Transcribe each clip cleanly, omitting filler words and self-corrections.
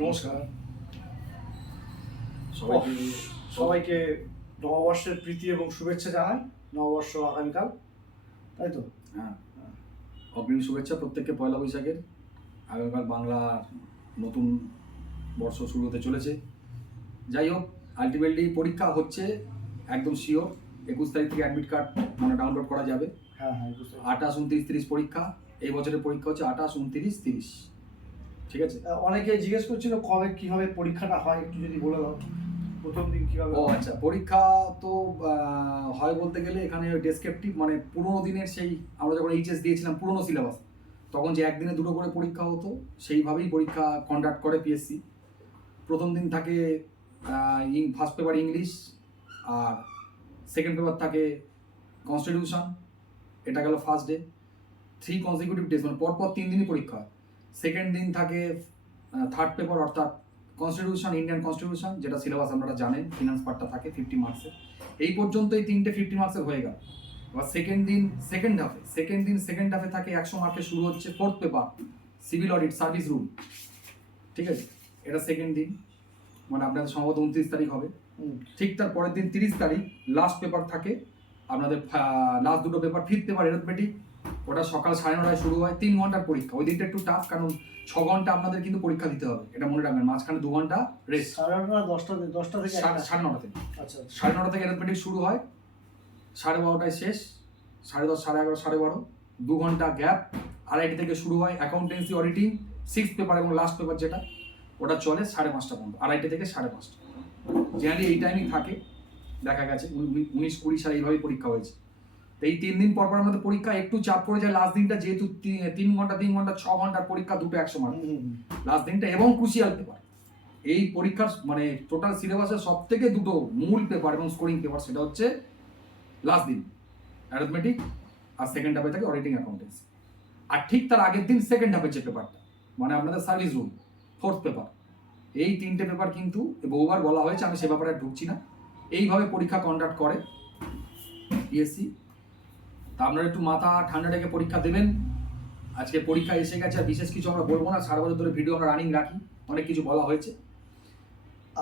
নমস্কার সবাইকে সবাইকে নববর্ষের প্রীতি এবং শুভেচ্ছা জানাই। নববর্ষ আগামীকাল, তাই তো? হ্যাঁ, অগ্রিম শুভেচ্ছা প্রত্যেককে পয়লা বৈশাখের। আগামীকাল বাংলার নতুন বর্ষ শুরু হতে চলেছে। যাই হোক, আলটিমেটলি পরীক্ষা হচ্ছে একদম শিওর। 21 তারিখ থেকে অ্যাডমিট কার্ড ডাউনলোড করা যাবে। হ্যাঁ হ্যাঁ, বুঝতে পারছি। 28, 29, 30 পরীক্ষা। এই বছরের পরীক্ষা হচ্ছে 28, 29, 30। ঠিক আছে। অনেকে জিজ্ঞেস করছিল কবে কিভাবে পরীক্ষাটা হয়, একটু যদি বলে দাও। প্রথম দিন কিভাবে? ও আচ্ছা, পরীক্ষা তো হয় বলতে গেলে এখানে ডেসক্রিপটিভ, মানে পুরোনো দিনের সেই আমরা যখন এইচএস দিয়েছিলাম পুরোনো সিলেবাস, তখন যে একদিনে দুটো করে পরীক্ষা হতো সেইভাবেই পরীক্ষা কন্ডাক্ট করে পিএসসি। প্রথম দিন থাকে ফার্স্ট পেপার ইংলিশ, আর সেকেন্ড পেপার থাকে কনস্টিটিউশন। এটা গেল ফার্স্ট ডে। 3 কনজিকিউটিভ ডেজ, মানে পরপর 3 দিনই পরীক্ষা হয়। সেকেন্ড দিন থাকে থার্ড পেপার, অর্থাৎ কনস্টিটিউশন, ইন্ডিয়ান কনস্টিটিউশন, যেটা সিলেবাস আপনারা জানেন, ফিনান্স পার্টটা থাকে 50 মার্কসের। এই পর্যন্ত এই 3টে 50 মার্কসের হয়ে গেল। এবার সেকেন্ড দিন সেকেন্ড হাফে থাকে 100 মার্কের, শুরু হচ্ছে fourth paper, civil audit service rule. ঠিক আছে, এটা সেকেন্ড দিন, মানে আপনাদের সম্ভবত 29 তারিখ হবে। ঠিক তার পরের দিন 30 তারিখ লাস্ট পেপার থাকে আপনাদের, লাস্ট দুটো পেপার, ফিফথ পেপার অ্যারিথমেটিক। ওটা সকাল 9:30 শুরু হয়, 3 ঘন্টার পরীক্ষা। ওই দিনটা একটু টাফ, কারণ 6 ঘন্টা আপনাদের কিন্তু পরীক্ষা দিতে হবে, এটা মনে রাখবেন। মাঝখানে 2 ঘন্টা রেস্ট। 9:30, 10টা থেকে 9:30 থেকে। আচ্ছা, 9:30 থেকে অ্যারিথমেটিক শুরু হয়, 12:30টায় শেষ, 10:30, 11:30, 12:30, 2 ঘন্টা গ্যাপ। 2:30 থেকে শুরু হয় অ্যাকাউন্টেন্সি অডিটিং, 6th পেপার এবং লাস্ট পেপার যেটা, ওটা চলে 5:30 পর্যন্ত। 2:30 থেকে 5:30। জেনারেলি এই টাইমিং থাকে, দেখা গেছে 19-20 সালে এইভাবেই পরীক্ষা হয়েছে। তো এই 3 দিন পর আমাদের পরীক্ষা, একটু চাপ পড়ে যায় লাস্ট দিনটা, যেহেতু 3 ঘন্টা 6 ঘন্টার পরীক্ষা, দুটো 100 মার্ক লাস্ট দিনটা, এবং ক্রুশিয়াল পেপার। এই পরীক্ষার মানে টোটাল সিলেবাসের সব থেকে দুটো মূল পেপার এবং স্কোরিং পেপার, সেটা হচ্ছে লাস্ট দিন অ্যারিথমেটিক, আর সেকেন্ড হাফে থাকে অডিটিং অ্যাকাউন্টেন্সি। আর ঠিক তার আগের দিন সেকেন্ড হাফের যে পেপারটা, মানে আপনাদের সার্ভিস রুল, ফোর্থ পেপার। এই 3টে পেপার কিন্তু বহুবার বলা হয়েছে, আমি সে ব্যাপারে ঢুকছি না। এইভাবে পরীক্ষা কন্ডাক্ট করে পিএসসি। তা আপনারা একটু মাথা ঠান্ডা রেখে পরীক্ষা দেবেন। আজকে পরীক্ষা এসে গেছে, আর বিশেষ কিছু আমরা বলবো না, 7 বছর ধরে ভিডিও আমরা রানিং রাখি, অনেক কিছু বলা হয়েছে।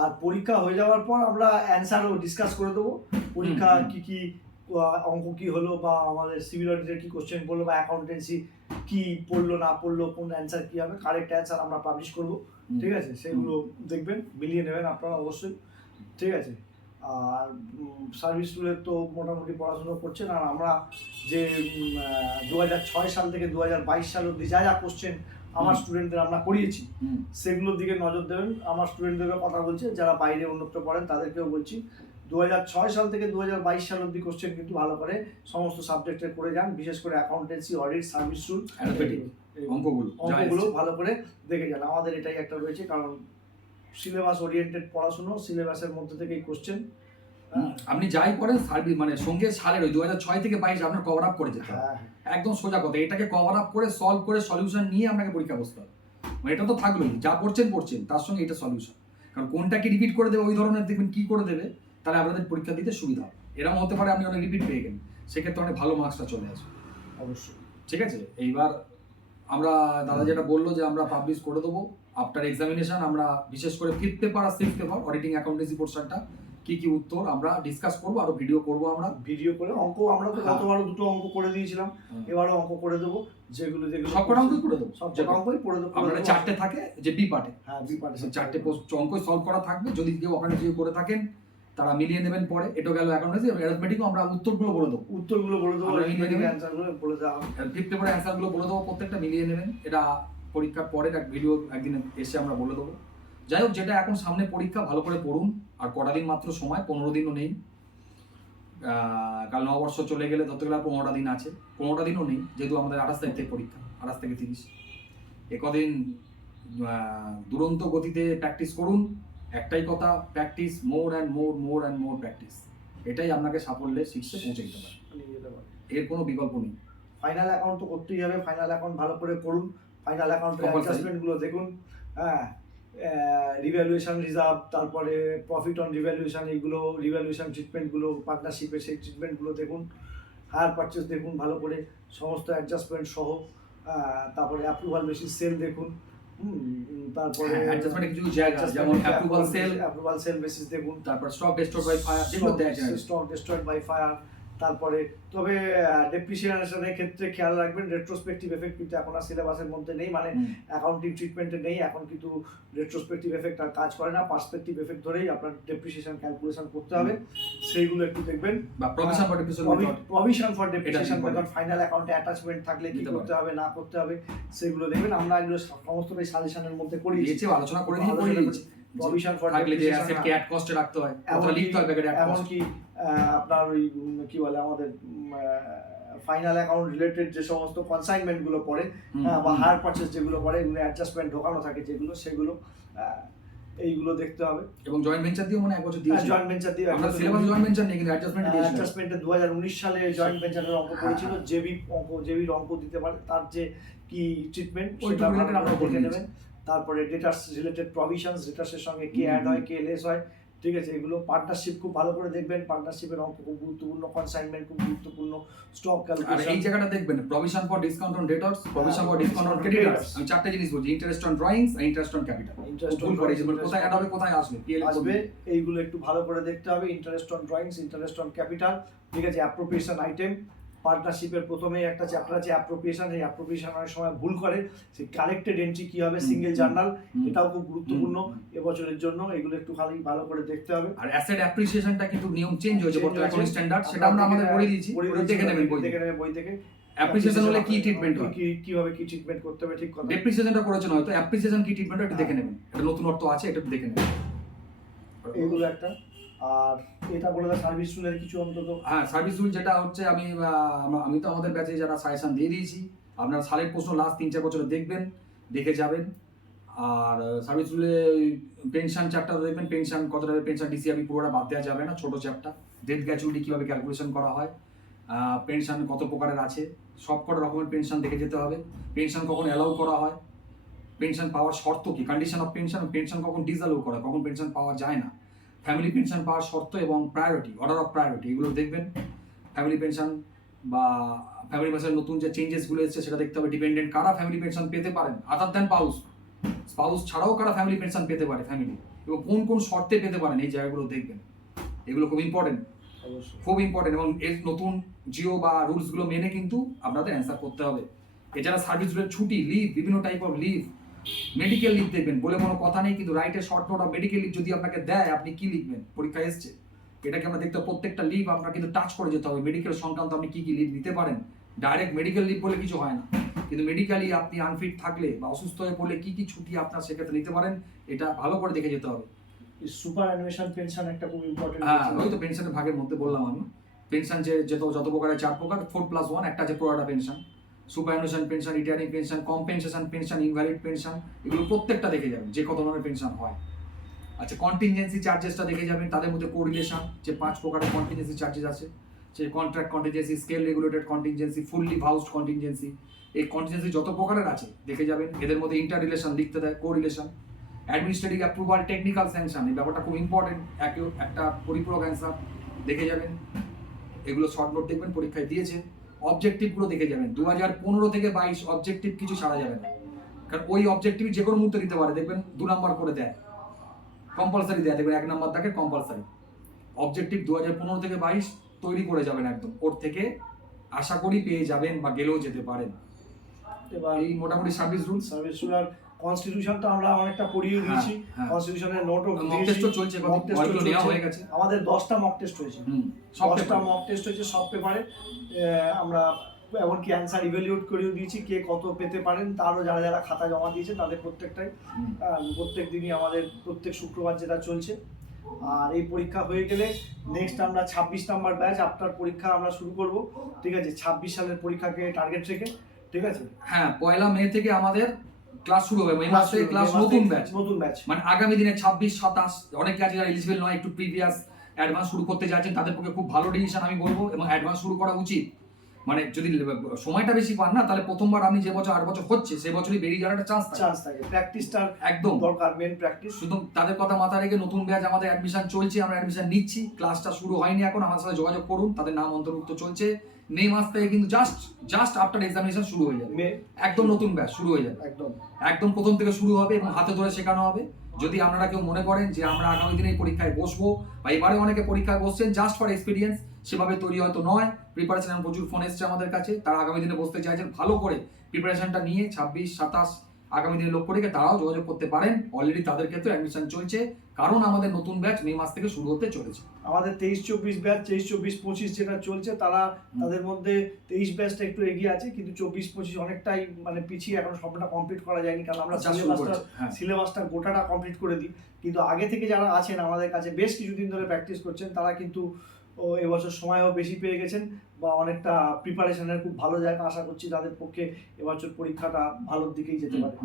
আর পরীক্ষা হয়ে যাওয়ার পর আমরা অ্যান্সারও ডিসকাস করে দেবো। পরীক্ষা কি কি অঙ্ক কি হলো, বা আমাদের সিভিল অডিটের কি কোশ্চেন পড়লো, বা অ্যাকাউন্টেন্সি কি পড়লো না পড়লো, কোন অ্যান্সার কি হবে, কারেক্ট অ্যান্সার আমরা পাবলিশ করবো। ঠিক আছে, সেগুলো দেখবেন, মিলিয়ে নেবেন আপনারা অবশ্যই। ঠিক আছে। আর সার্ভিস রুলের তো মোটামুটি পড়াশোনা করছেন। আর আমরা যে 2006 সাল থেকে 2022 সাল অবধি যা যা কোশ্চেন আমার স্টুডেন্টদের আমরা করিয়েছি, সেগুলোর দিকে নজর দেবেন। আমার স্টুডেন্টদের কথা বলছে, যারা বাইরে অন্যত্র পড়েন তাদেরকেও বলছি, 2006 সাল থেকে 2022 সাল অবধি কোশ্চেন কিন্তু ভালো করে সমস্ত সাবজেক্টের করে যান, বিশেষ করে অ্যাকাউন্টেন্সি, অডিট, সার্ভিস রুল, অঙ্কগুলো ভালো করে দেখে যান। আমাদের এটাই একটা রয়েছে, কারণ সিলেবাস ওরিয়েন্টেড পড়াশুনো, সিলেবাসের মধ্যে থেকেই কোশ্চেন। আপনি যাই করেন সার্ভিস, মানে সঙ্গে সালের ওই 2006 থেকে 22 আপনার কভার আপ করে যেতে হবে। একদম সোজা কথা, এটাকে কভার আপ করে সলভ করে সলিউশন নিয়ে আপনাকে পরীক্ষা বসতে হবে। মানে এটা তো থাকলোই, যা পড়ছেন তার সঙ্গে এটা সলিউশন। কারণ কোনটাকে রিপিট করে দেবে, ওই ধরনের দেখবেন কি করে দেবে, তাহলে আপনাদের পরীক্ষা দিতে সুবিধা হবে। এরকম হতে পারে আপনি অনেক রিপিট পেয়ে গেলেন, সেক্ষেত্রে অনেক ভালো মার্কসটা চলে আসবে। অবশ্যই। ঠিক আছে, এইবার আমরা দাদা যেটা বললো যে আমরা পাবলিশ করে দেবো আফটার এক্সামিনেশন। আমরা বিশেষ করে ফিফথ পেপার আর সিক্সথ পেপার অডিটিং অ্যাকাউন্টেন্সি পোর্শনটা কি কি উত্তর আমরা ডিসকাস করবো, আরো ভিডিও করবো। আমরা ভিডিও করে অঙ্ক, আমরা তো গতবারও দুটো অঙ্ক করে দিয়েছিলাম, এবারও অঙ্ক করে দেবো। যেগুলো সবকটা অঙ্কই করে দেবো, সবকটা অঙ্কই করে দেবো। আপনারা 4টে থাকে যে বি পার্টে, হ্যাঁ বি পার্টে 4টে অঙ্কই সলভ করা থাকবে। যদি কেউ ওখানে কেউ করে থাকেন তারা মিলিয়ে নেবেন পরে। এটা গেল অ্যাকাউন্টেন্সি। অ্যারিথমেটিকও আমরা উত্তরগুলো বলে দেবো, বলে দেওয়া। ফিফথ পেপারের অ্যান্সারগুলো বলে দেবো, প্রত্যেকটা মিলিয়ে নেবেন। এটা পরীক্ষার পরের এক ভিডিও একদিন এসে আমরা বলে দেবো। যাই হোক, যেটা এখন সামনে পরীক্ষা, ভালো করে পড়ুন। আর কটা দিন মাত্র সময়, 15 দিনও নেই। কাল নববর্ষ চলে গেলে ধরতে গেলে আর 15টা দিন আছে, 15টা দিনও নেই, যেহেতু আমাদের 28 তারিখ থেকে পরীক্ষা, 28 থেকে 30। একদিন দুরন্ত গতিতে প্র্যাকটিস করুন। একটাই কথা, practice, more and more practice. এটাই আপনাকে সাফল্যের শীর্ষে পৌঁছে দিতে পারে, এর কোনো বিকল্প নেই। ফাইনাল অ্যাকাউন্ট তো করতেই হবে, ফাইনাল অ্যাকাউন্ট ভালো করে করুন, ফাইনাল অ্যাকাউন্টের অ্যাডজাস্টমেন্টগুলো দেখুন। হ্যাঁ, রিভ্যালুয়েশন রিজার্ভ, তারপরে প্রফিট অন রিভ্যালুয়েশন, এইগুলো রিভ্যালুয়েশন ট্রিটমেন্টগুলো, পার্টনারশিপের সেই ট্রিটমেন্টগুলো দেখুন। হায়ার পারচেস দেখুন ভালো করে, সমস্ত অ্যাডজাস্টমেন্ট সহ। তারপরে অ্যাপ্রুভাল বেসিস সেল দেখুন। তারপরে অ্যাডজাস্টমেন্ট কিছু জায়গা যেমন অ্যাপ্রুভাল সেল বেসিস দেখুন, তারপর স্টক ডেস্ট্রয়েড বাই ফায়ার, যেগুলো দেয় স্টক ডেস্ট্রয়েড বাই ফায়ার। তারপরে তবে ডেপ্রিসিয়েশনের ক্ষেত্রে খেয়াল রাখবেন রেট্রোস্পেক্টিভ এফেক্ট কিন্তু এখন আর সিলেবাসের মধ্যে নেই, মানে অ্যাকাউন্টিং ট্রিটমেন্টে নেই এখন, কিন্তু রেট্রোস্পেক্টিভ এফেক্ট আর কাজ করে না, পার্সপেক্টিভ এফেক্ট ধরেই আপনার ডেপ্রিসিয়েশন ক্যালকুলেশন করতে হবে, সেইগুলো একটু দেখবেন। বা provision for depreciation method, final অ্যাকাউন্টে অ্যাটাচমেন্ট থাকলে কি করতে হবে না করতে হবে সেগুলো দেখবেন। আমরা এগুলো সমস্তটাই সাজেশনের মধ্যে করিয়েছি, আলোচনা করে দিয়েছি। প্রভিশন ফর থাকলে যে অ্যাসেটকে অ্যাড কস্টে রাখতে হয়, কতটা লিখতে হবে ব্যাকেট অ্যাড কস্ট, এমনকি আপনার ওই কি বলে আমাদের ফাইনাল অ্যাকাউন্ট রিলেটেড যে সমস্ত কনসাইনমেন্ট গুলো পড়ে বা হায়ার পারচেজ যেগুলো পড়ে, এগুলো অ্যাডজাস্টমেন্ট ঢোকানো থাকে যেগুলো, সেগুলো এইগুলো দেখতে হবে। এবং জয়েন্ট ভেঞ্চার দিয়ে মনে এক বছর দিয়েছি, জয়েন্ট ভেঞ্চার দিয়ে আমরা সিলেবাস জয়েন্ট ভেঞ্চার নেই, কিন্তু অ্যাডজাস্টমেন্টে 2019 সালে জয়েন্ট ভেঞ্চারের অঙ্ক পড়েছিল, জেবির অঙ্ক দিতে পারে, তার যে কি ট্রিটমেন্ট সেটা আপনারা দেখে নেবেন। তারপরে ডেটাস রিলেটেড প্রভিশনস, ডেটাসের সঙ্গে কে অ্যাড হয় কে লেস হয়, ঠিক আছে, এগুলো পার্টনারশিপ খুব ভালো করে দেখবেন, পার্টনারশিপের অঙ্ক খুব গুরুত্বপূর্ণ, কনসাইনমেন্ট খুব গুরুত্বপূর্ণ, স্টক আর ক্যালকুলেশন। এই জায়গাটা দেখবেন provision for discount on debtors, provision for discount on creditors. আমি চারটি জিনিস বলছি, ইন্টারেস্ট অন ড্রয়িংস আর ইন্টারেস্ট অন ক্যাপিটাল। কোথায় অ্যাড হবে কোথায় আসবে এইগুলো একটু ভালো করে দেখতে হবে। Interest on drawings, interest on capital, ঠিক আছে, অ্যাপ্রোপ্রিয়েশন আইটেম। পার্টনারশিপের প্রথমেই একটা চ্যাপ্টার আছে অ্যাপ্রোপ্রিয়েশন, এই অ্যাপ্রোপ্রিয়েশন অনেক সময় ভুল করে, সেই কারেক্টেড এন্ট্রি কি হবে, সিঙ্গেল জার্নাল, এটাও খুব গুরুত্বপূর্ণ এবছরের জন্য, এগুলো একটু খালি ভালো করে দেখতে হবে। আর অ্যাসেট অ্যাপ্রিসিয়েশনটা কিন্তু নিয়ম চেঞ্জ হয়েছে বর্তমানে, এখন স্ট্যান্ডার্ড, সেটা আমরা আমাদের পড়ে দিয়েছি, দেখে নেবেন বই থেকে। অ্যাপ্রিসিয়েশন হলে কি ট্রিটমেন্ট হয়, কিভাবে কি ট্রিটমেন্ট করতে হবে, ঠিক কথা। ডেপ্রিসিয়েশনটা করেছেন হয়তো, অ্যাপ্রিসিয়েশন কি ট্রিটমেন্ট একটু দেখে নেবেন, এটা নতুন অর্থ আছে, এটা একটু দেখে নেবেন। এইগুলো একটা। আর এটা বলে দাও সার্ভিস রুলের কিছু অন্তত। হ্যাঁ, সার্ভিস রুল যেটা হচ্ছে, আমি তো আমাদের ব্যাচে যারা সাজেশন দিয়ে দিয়েছি, আপনারা সালের প্রশ্ন লাস্ট 3-4 বছরে দেখবেন, দেখে যাবেন। আর সার্ভিস রুলে পেনশন চ্যাপ্টার দেখবেন, পেনশন কত টাকা পেনশন ডিসিআবি পুরোটা বাদ দেওয়া যাবে না, ছোট চ্যাপ্টার। ডেথ গ্র্যাচুইটি কীভাবে ক্যালকুলেশন করা হয়, পেনশন কত প্রকারের আছে, সব কটা রকমের পেনশন দেখে যেতে হবে। পেনশন কখন অ্যালাউ করা হয়, পেনশন পাওয়ার শর্ত কি, কন্ডিশন অফ পেনশন, পেনশন কখন ডিসঅ্যালাউ করা, কখন পেনশন পাওয়া যায় না, ফ্যামিলি পেনশন পাওয়ার শর্ত এবং প্রায়োরিটি, অর্ডার অফ প্রায়োরিটি, এগুলো দেখবেন। ফ্যামিলি পেনশন বা ফ্যামিলি পেনশনের নতুন যে চেঞ্জেসগুলো এসেছে সেটা দেখতে হবে। ডিপেন্ডেন্ট কারা ফ্যামিলি পেনশন পেতে পারেন, আদার দ্যান স্পাউস ছাড়াও কারা ফ্যামিলি পেনশন পেতে পারে ফ্যামিলি, এবং কোন কোন শর্তে পেতে পারেন, এই জায়গাগুলো দেখবেন। এগুলো খুব ইম্পর্টেন্ট, খুব ইম্পর্টেন্ট, এবং এর নতুন জিও বা রুলসগুলো মেনে কিন্তু আপনাদের অ্যান্সার করতে হবে। এছাড়া সার্ভিস রুলের ছুটি, লিভ, বিভিন্ন type of leave, medical leave দেখবেন, বলে কোনো কথা নেই, কিন্তু রাইটের short note of medical leave যদি আপনাকে দেয়, আপনি কি লিখবেন, পরীক্ষা এসছে, এটাকে আমরা দেখতে, প্রত্যেকটা লিভ আপনার কিন্তু টাচ করে যেতে হবে। মেডিকেল সংক্রান্ত আপনি কি কি লিভ নিতে পারেন, ডাইরেক্ট মেডিকেল লিভ বলে কিছু হয় না, কিন্তু মেডিকেলি আপনি আনফিট থাকলে বা অসুস্থ হয়ে পড়লে কি কি ছুটি আপনার সেক্ষেত্রে নিতে পারেন, এটা ভালো করে দেখে যেতে হবে। সুপার অ্যানুয়েশন পেনশন একটা খুব ইম্পর্টেন্ট। হ্যাঁ, ওই তো পেনশনের ভাগের মধ্যে বললাম আমি, পেনশন যে যত প্রকারের 4 প্রকার, 4+1, একটা আছে pro rata pension, superannuation pension, retiring pension, compensation pension, invalid pension, এগুলো প্রত্যেকটা দেখে যাবেন যে কত ধরনের পেনশন হয়। আচ্ছা, কন্টিনজেন্সি চার্জেসটা দেখে যাবেন, তাদের মধ্যে কোরিলেশন, যে 5 প্রকারের কন্টিনজেন্সি চার্জেস আছে, সেই contract contingency, scale regulated contingency, fully vouched contingency, এই কন্টিনজেন্সি যত প্রকারের আছে দেখে যাবেন। এদের মধ্যে ইন্টার রিলেশন লিখতে দেয়, correlation, administrative approval, technical sanction, এই ব্যাপারটা খুব ইম্পর্টেন্ট, একটা পরিপূরক অ্যান্সার দেখে যাবেন। এগুলো শর্ট নোট দেখবেন, পরীক্ষায় দিয়েছে। অবজেক্টিভগুলো দেখে যাবেন, 2015 থেকে 22 অবজেক্টিভ কিছু ছাড়া যাবে না, কারণ ওই অবজেক্টিভ যে কোনো মুহূর্তে দিতে পারে, দেখবেন 2 নাম্বার করে দেয়, কম্পালসারি দেয়, দেখবেন 1 নাম্বার থাকে কম্পালসারি। অবজেক্টিভ 2015 থেকে 22 তৈরি করে যাবেন একদম, ওর থেকে আশা করি পেয়ে যাবেন বা গেলেও যেতে পারেন। এবার এই মোটামুটি সার্ভিস রুল আর কনস্টিটিউশনটা আমরা অনেকটা পড়িয়ে দিয়েছি, কনস্টিটিউশনের নোটও মক টেস্টও চলছে, হয়তো নেওয়া হয়ে গেছে। আমাদের 10টা মক টেস্ট হয়েছে, 10টা মক টেস্ট হয়েছে সব পেপারে। আমরা এমনকি অ্যান্সার ইভ্যালুয়েট করেও দিয়েছি, কে কত পেতে পারেন, তারও যারা যারা খাতা জমা দিয়েছে তাদের প্রত্যেকটাই, প্রত্যেক দিনই আমাদের প্রত্যেক শুক্রবার যেটা চলছে। আর এই পরীক্ষা হয়ে গেলে নেক্সট আমরা 26 নাম্বার ব্যাচ আফটার পরীক্ষা আমরা শুরু করব, ঠিক আছে, 26 সালের পরীক্ষাকে টার্গেট রেখে, ঠিক আছে। হ্যাঁ, 1 মে থেকে আমাদের ক্লাস শুরু হবে, মে মাসে ক্লাস, নতুন ব্যাচ, মানে আগামী দিনে 26-27 অনেকে আছে যারা এলিজিবল নয়, একটু প্রিভিয়াস অ্যাডভান্স শুরু করতে যাচ্ছেন, তাদের পক্ষে খুব ভালো ডিসিশন আমি বলবো, এবং অ্যাডভান্স শুরু করা উচিত। মানে যদি সময়টা বেশি পান না, তাহলে প্রথমবার আপনি যে বছর 8 বছর হচ্ছে সেই বছরই বেরিয়ে যাওয়ার একটা চান্স থাকে। প্র্যাকটিসটা একদম দরকার, মেন প্র্যাকটিস। শুধু তাদের কথা মাথায় রেখে নতুন ব্যাচ আমাদের অ্যাডমিশন চলছে, আমরা অ্যাডমিশন নিচ্ছি, ক্লাসটা শুরু হয়নি এখন, আমাদের সাথে যোগাযোগ করুন, তাদের নাম অন্তর্ভুক্ত চলছে, মে মাস থেকে কিন্তু জাস্ট আফটার এক্সামিনেশন শুরু হয়ে যাবে, একদম নতুন ব্যাচ শুরু হয়ে যাবে, একদম প্রথম থেকে শুরু হবে এবং হাতে ধরে শেখানো হবে। যদি আপনারা কেউ মনে করেন যে আমরা আগামী দিনে এই পরীক্ষায় বসবো, বা এবারে অনেকে পরীক্ষায় বসছেন জাস্ট ফর এক্সপিরিয়েন্স, সেভাবে তৈরি হয়তো নয়, প্রিপারেশন প্রচুর ফোন এসছে আমাদের কাছে, তারা আগামী দিনে বসতে চাইছেন, ভালো করে প্রিপারেশনটা নিয়ে 26, 27 আগামী দিনে লক্ষ্য রেখে তারাও যোগাযোগ করতে পারেন। অলরেডি তাদের ক্ষেত্রে অ্যাডমিশন চলছে, কারণ আমাদের নতুন ব্যাচ মে মাস থেকে শুরু হতে চলেছে। আমাদের 23-24 ব্যাচ, 23-24-25 যেটা চলছে, তাদের মধ্যে 23 ব্যাচটা একটু এগিয়ে আছে, কিন্তু 24-25 অনেকটাই মানে পিছিয়ে, এখন সবটা কমপ্লিট করা যায়নি, কারণ আমরা সিলেবাসটা গোটাটা কমপ্লিট করে দিই। কিন্তু আগে থেকে যারা আছেন আমাদের কাছে বেশ কিছুদিন ধরে প্র্যাকটিস করছেন, তারা কিন্তু এবছর সময়ও বেশি পেয়ে গেছেন, বা অনেকটা প্রিপারেশনের খুব ভালো জায়গা। আশা করছি তাদের পক্ষে এবছর পরীক্ষাটা ভালোর দিকেই যেতে পারে।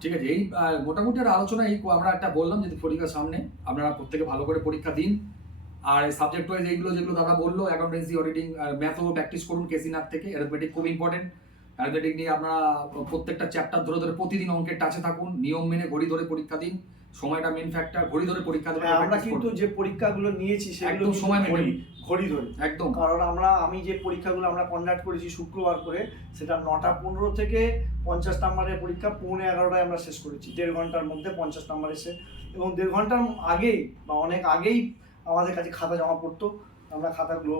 ঠিক আছে, এই মোটামুটি একটা আলোচনা এই আমরা একটা বললাম যে পরীক্ষার সামনে আপনারা প্রত্যেকে ভালো করে পরীক্ষা দিন। আর সাবজেক্ট ওয়াইজ এইগুলো যেগুলো দাদা বললো, অ্যাকাউন্টেন্সি, অডিটিং, ম্যাথও প্র্যাকটিস করুন কেসিনার থেকে। অ্যারিথমেটিক খুব ইম্পর্টেন্ট, অ্যারিথমেটিক নিয়ে আপনারা প্রত্যেকটা চ্যাপ্টার ধরে প্রতিদিন অঙ্কের টাচে থাকুন, নিয়ম মেনে ঘড়ি ধরে পরীক্ষা দিন, সময়টা মেন ফ্যাক্টর, ঘড়ি ধরে পরীক্ষা দেবেন। আমরা কিন্তু যে পরীক্ষাগুলো নিয়েছি সেগুলো সময় মেনে ঘড়ি ধরে একদম, কারণ আমি যে পরীক্ষাগুলো আমরা কন্ডাক্ট করেছি শুক্রবার করে, সেটা 9:15 থেকে 50 নাম্বারের পরীক্ষা 11:15টায় আমরা শেষ করেছি, 1.5 ঘন্টার মধ্যে 50 নাম্বার এসে, এবং 1.5 ঘন্টার আগেই বা অনেক আগেই আমাদের কাছে খাতা জমা পড়তো, আমরা খাতাগুলো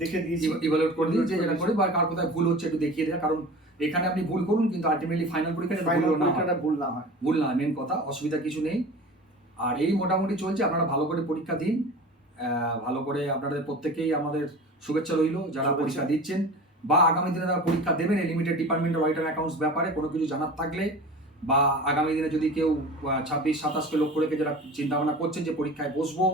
দেখে দিয়েছি, ইভালুয়েট করে দিয়েছি, যেটা করে বা কার কোথায় ভুল হচ্ছে একটু দেখিয়ে দেওয়া, কারণ এখানে আপনি ভুল করুন কিন্তু আলটিমেটলি ফাইনাল পরীক্ষাটা ভুল না হয়, মেন কথা, অসুবিধা কিছু নেই। আর এই মোটামুটি চলছে, আপনারা ভালো করে পরীক্ষা দিন, ভালো করে আপনাদের প্রত্যেকেই আমাদের শুভেচ্ছা রইল যারা পরীক্ষা দিচ্ছেন বা আগামী দিনে যারা পরীক্ষা দেবেন। এই limited department of audit and accounts ব্যাপারে কোনো কিছু জানার থাকলে, বা আগামী দিনে যদি কেউ 26-27কে লক্ষ্য রেখে যারা চিন্তা ভাবনা করছেন যে পরীক্ষায় বসবো,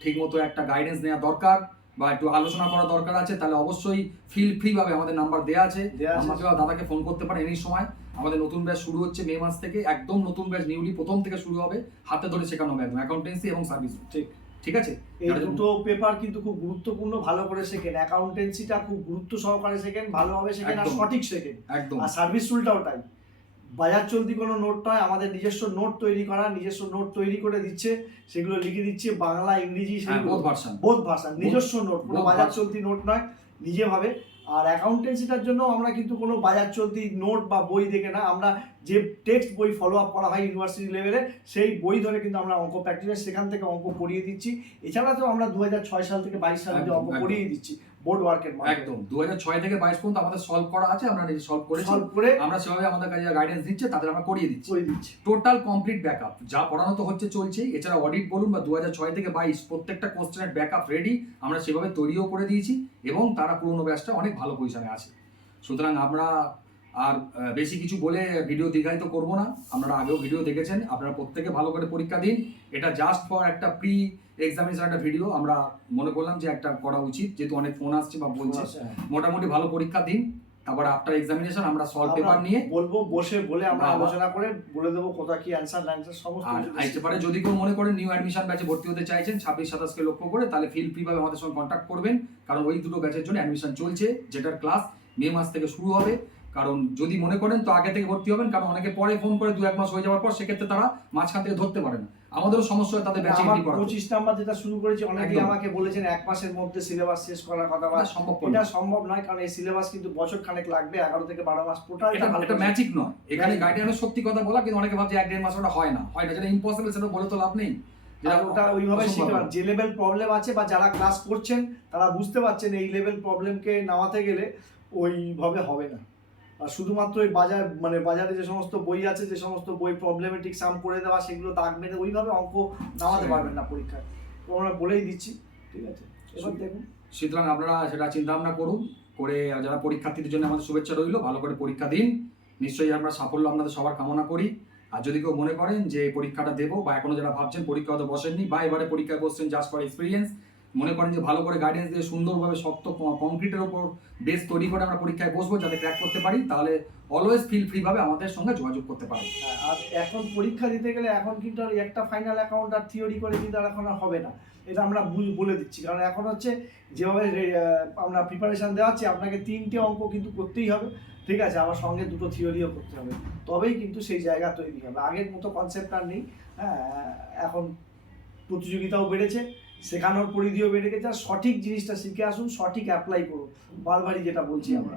ঠিকমতো একটা গাইডেন্স নেওয়া দরকার বা একটু আলোচনা করা দরকার আছে, তাহলে অবশ্যই ফিল ফ্রি ভাবে আমাদের নাম্বার দেওয়া আছে, আমাকে বা দাদাকে ফোন করতে পারেন এনি সময়। আমাদের নতুন ব্যাচ শুরু হচ্ছে মে মাস থেকে, একদম নতুন ব্যাচ নিউলি প্রথম থেকে শুরু হবে, হাতে ধরে শেখানো হবে একদম, অ্যাকাউন্টেন্সি এবং সার্ভিস। ঠিক আছে, এই দুটো পেপার কিন্তু খুব গুরুত্বপূর্ণ, ভালো করে শেখেন, অ্যাকাউন্টেন্সিটা খুব গুরুত্ব সহকারে শেখেন, ভালোভাবে শেখেন আর সঠিক শেখেন একদম। আর সার্ভিস রুলটাও তাই, বাজার চলতি কোনো নোট নয়, আমাদের নিজস্ব নোট তৈরি করা, নিজস্ব নোট তৈরি করে দিচ্ছে, সেগুলো লিখে দিচ্ছে বাংলা ইংরেজি, বোথ ভার্সন, নিজস্ব নোট, কোনো বাজার চলতি নোট নয়, নিজে ভাবে। আর অ্যাকাউন্টেন্সিটার জন্য আমরা কিন্তু কোনো বাজার চলতি নোট বা বই দেখে না, আমরা যে টেক্সট বই ফলো আপ করা হয় ইউনিভার্সিটি লেভেলে, সেই বই ধরে কিন্তু আমরা অঙ্ক প্র্যাকটিস, সেখান থেকে অঙ্ক পড়িয়ে দিচ্ছি। এছাড়া তো আমরা 2006 সাল থেকে 22 সাল অব্দি অঙ্ক পড়িয়ে দিচ্ছি বোর্ড ওয়ার্কের মাধ্যমে। একদম 2006 থেকে 22 পর্যন্ত আমাদের সলভ করা আছে, আমরা নিজে সলভ করে আমরা সেভাবে আমাদের কাছে গাইডেন্স দিচ্ছে তাদের আমরা করিয়ে দিচ্ছি টোটাল কমপ্লিট ব্যাকআপ, যা পড়ানো তো হচ্ছে চলছেই। এছাড়া অডিট বলুন বা 2006 থেকে 22 প্রত্যেকটা কোশ্চেনের ব্যাকআপ রেডি, আমরা সেভাবে তৈরিও করে দিয়েছি এবং তারা পুরনো ব্যাচটা অনেক ভালো পজিশনে আছে। সুতরাং আমরা আর বেশি কিছু বলে ভিডিও দীর্ঘায়িত করবো না, আপনারা আগেও ভিডিও দেখেছেন। আপনারা প্রত্যেকে ভালো করে পরীক্ষা দিন, এটা জাস্ট ফর একটা প্রি এক্সামিনেশন একটা ভিডিও আমরা মনে করলাম যে একটা করা উচিত, যেহেতু অনেক ফোন আসছে বা বলছে। মোটামুটি ভালো পরীক্ষা দিন, তারপরে আফটার এক্সামিনেশন আমরা সলভ পেপার নিয়ে বলবো, বসে বলে আমরা আলোচনা করে বলে দেবো কোথা কি অ্যানসার সমস্ত। আর আইতে পারে যদি কেউ মনে করেন নিউ অ্যাডমিশন ব্যাচে ভর্তি হতে চাইছেন 26-27কে লক্ষ্য করে, তাহলে ফিল ফ্রি ভাবে আমাদের সঙ্গে কন্ট্যাক্ট করবেন, কারণ ওই দুটো ব্যাচের জন্য অ্যাডমিশন চলছে, যেটার ক্লাস মে মাস থেকে শুরু হবে। কারণ যদি মনে করেন তো আগে থেকে ভর্তি হবেন, কারণ অনেকে পরে ফোন করে 2-1 মাস হয়ে যাওয়ার পর সেক্ষেত্রে তারা মাঝখান থেকে ধরতে পারে না, আমাদেরও সমস্যা হয় তাদের ব্যাচে এন্ট্রি করা। 25 নাম্বার যেটা শুরু করেছি, অনেকেই আমাকে বলেছেন 1 মাসের মধ্যে সিলেবাস শেষ করার কথা, বা এটা সম্ভব নয়, কারণ এই সিলেবাস কিন্তু বছর খানেক লাগবে, 11 থেকে 12 মাস টোটাল। এটা ম্যাজিক নয়, এখানে গাইডেন্সের সত্যি কথা বলা, কিন্তু অনেকে ভাবছে 1-1.5 মাস ওটা হয় না, যেটা ইম্পসিবল সেটা বলে তো লাভ নেই। ওটা ওইভাবে শিখতে, যে লেভেল প্রবলেম আছে বা যারা ক্লাস করছেন তারা বুঝতে পারছেন এই লেভেল প্রবলেমকে নামাতে গেলে ওইভাবে হবে না। আর শুধুমাত্র ওই বাজারে যে সমস্ত বই আছে, যে সমস্ত বই প্রবলেমেটিক সাম করে দেওয়া, সেগুলো দাগ মেরে ওইভাবে অঙ্ক নামাতে পারবেন না পরীক্ষায়, তো আমরা বলেই দিচ্ছি। ঠিক আছে, এবার দেখুন। সুতরাং আপনারা সেটা চিন্তা ভাবনা করুন, করে যারা পরীক্ষার্থীদের জন্য আমাদের শুভেচ্ছা রইল, ভালো করে পরীক্ষা দিন, নিশ্চয়ই আমরা সাফল্য আপনাদের সবার কামনা করি। আর যদি কেউ মনে করেন যে পরীক্ষাটা দেবো, বা এখনো যারা ভাবছেন পরীক্ষা হতে বসেননি বা এবারে পরীক্ষায় বসছেন জাস্ট ফর এক্সপিরিয়েন্স, মনে করেন যে ভালো করে গাইডেন্স দিয়ে সুন্দরভাবে শক্ত কংক্রিটের ওপর বেস তৈরি করে আমরা পরীক্ষায় বসবো যাতে ক্র্যাক করতে পারি, তাহলে অলওয়েজ ফিল ফ্রি ভাবে আমাদের সঙ্গে যোগাযোগ করতে পারেন। আর এখন পরীক্ষা দিতে গেলে এখন কিন্তু আর একটা ফাইনাল অ্যাকাউন্ট আর থিওরি করে কিন্তু আর এখন আর হবে না, এটা আমরা বলে দিচ্ছি। কারণ এখন হচ্ছে যেভাবে আমরা প্রিপারেশন দেওয়াচ্ছি, আপনাকে 3টে অঙ্ক কিন্তু করতেই হবে, ঠিক আছে, আবার সঙ্গে 2টো থিওরিও করতে হবে, তবেই কিন্তু সেই জায়গা তৈরি হবে। আগের মতো কনসেপ্ট আর নেই, হ্যাঁ, এখন প্রতিযোগিতাও বেড়েছে, শেখানোর পরিধিও বেড়ে গেছে, আর সঠিক জিনিসটা শিখে আসুন, সঠিক অ্যাপ্লাই করুন, বারবারই যেটা বলছি আমরা,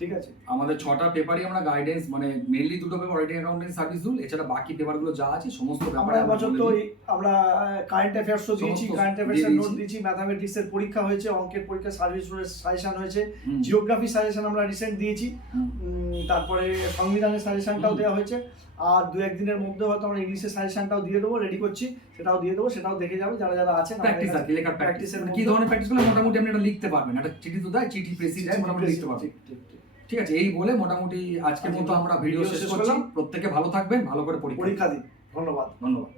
ঠিক আছে। আমাদের 6টা পেপারই আমরা গাইডেন্স, মানে মেইনলি 2টো paper auditing accountancy service rule, এছাড়া বাকি পেপারগুলো যা আছে সমস্ত আমরা ব্যাপারে এবছর তো আমরা কারেন্ট অ্যাফেয়ার্সও দিয়েছি, সমস্ত কারেন্ট দিয়ে অ্যাফেয়ার্সের নোট দিয়েছি। দিয়েছি, ম্যাথামেটিক্সের পরীক্ষা হয়েছে, অঙ্কের পরীক্ষা, সার্ভিস রুলের সাজেশন হয়েছে, হুম, জিওগ্রাফি সাজেশন আমরা রিসেন্ট দিয়েছি, হুম। তারপরে সংবিধানের সাজেশনটাও দেওয়া হয়েছে, আর 2-1 দিনের মধ্যে হয়তো আমরা ইংলিশের সাজেশনটাও দিয়ে দেবো, রেডি করছি, সেটাও দিয়ে দেবো, সেটাও দেখে যাবে যারা যারা আছেন। প্র্যাকটিস আর কি, লেখার প্র্যাকটিস, প্র্যাকটিসের কি ধরনের প্র্যাকটিস করলে মোটামুটি আপনি এটা লিখতে পারবেন, একটা চিঠি তো দেয়, চিঠি প্রেসিডেন্ট মোটামুটি লিখতে পারবেন। ঠিক ঠিক ঠিক। ঠিক আছে, এই বলে মোটামুটি আজকের মতো আমরা ভিডিও শেষ করছি। প্রত্যেকে ভালো থাকবেন, ভালো করে পরীক্ষা পরীক্ষা দিন। ধন্যবাদ। ধন্যবাদ।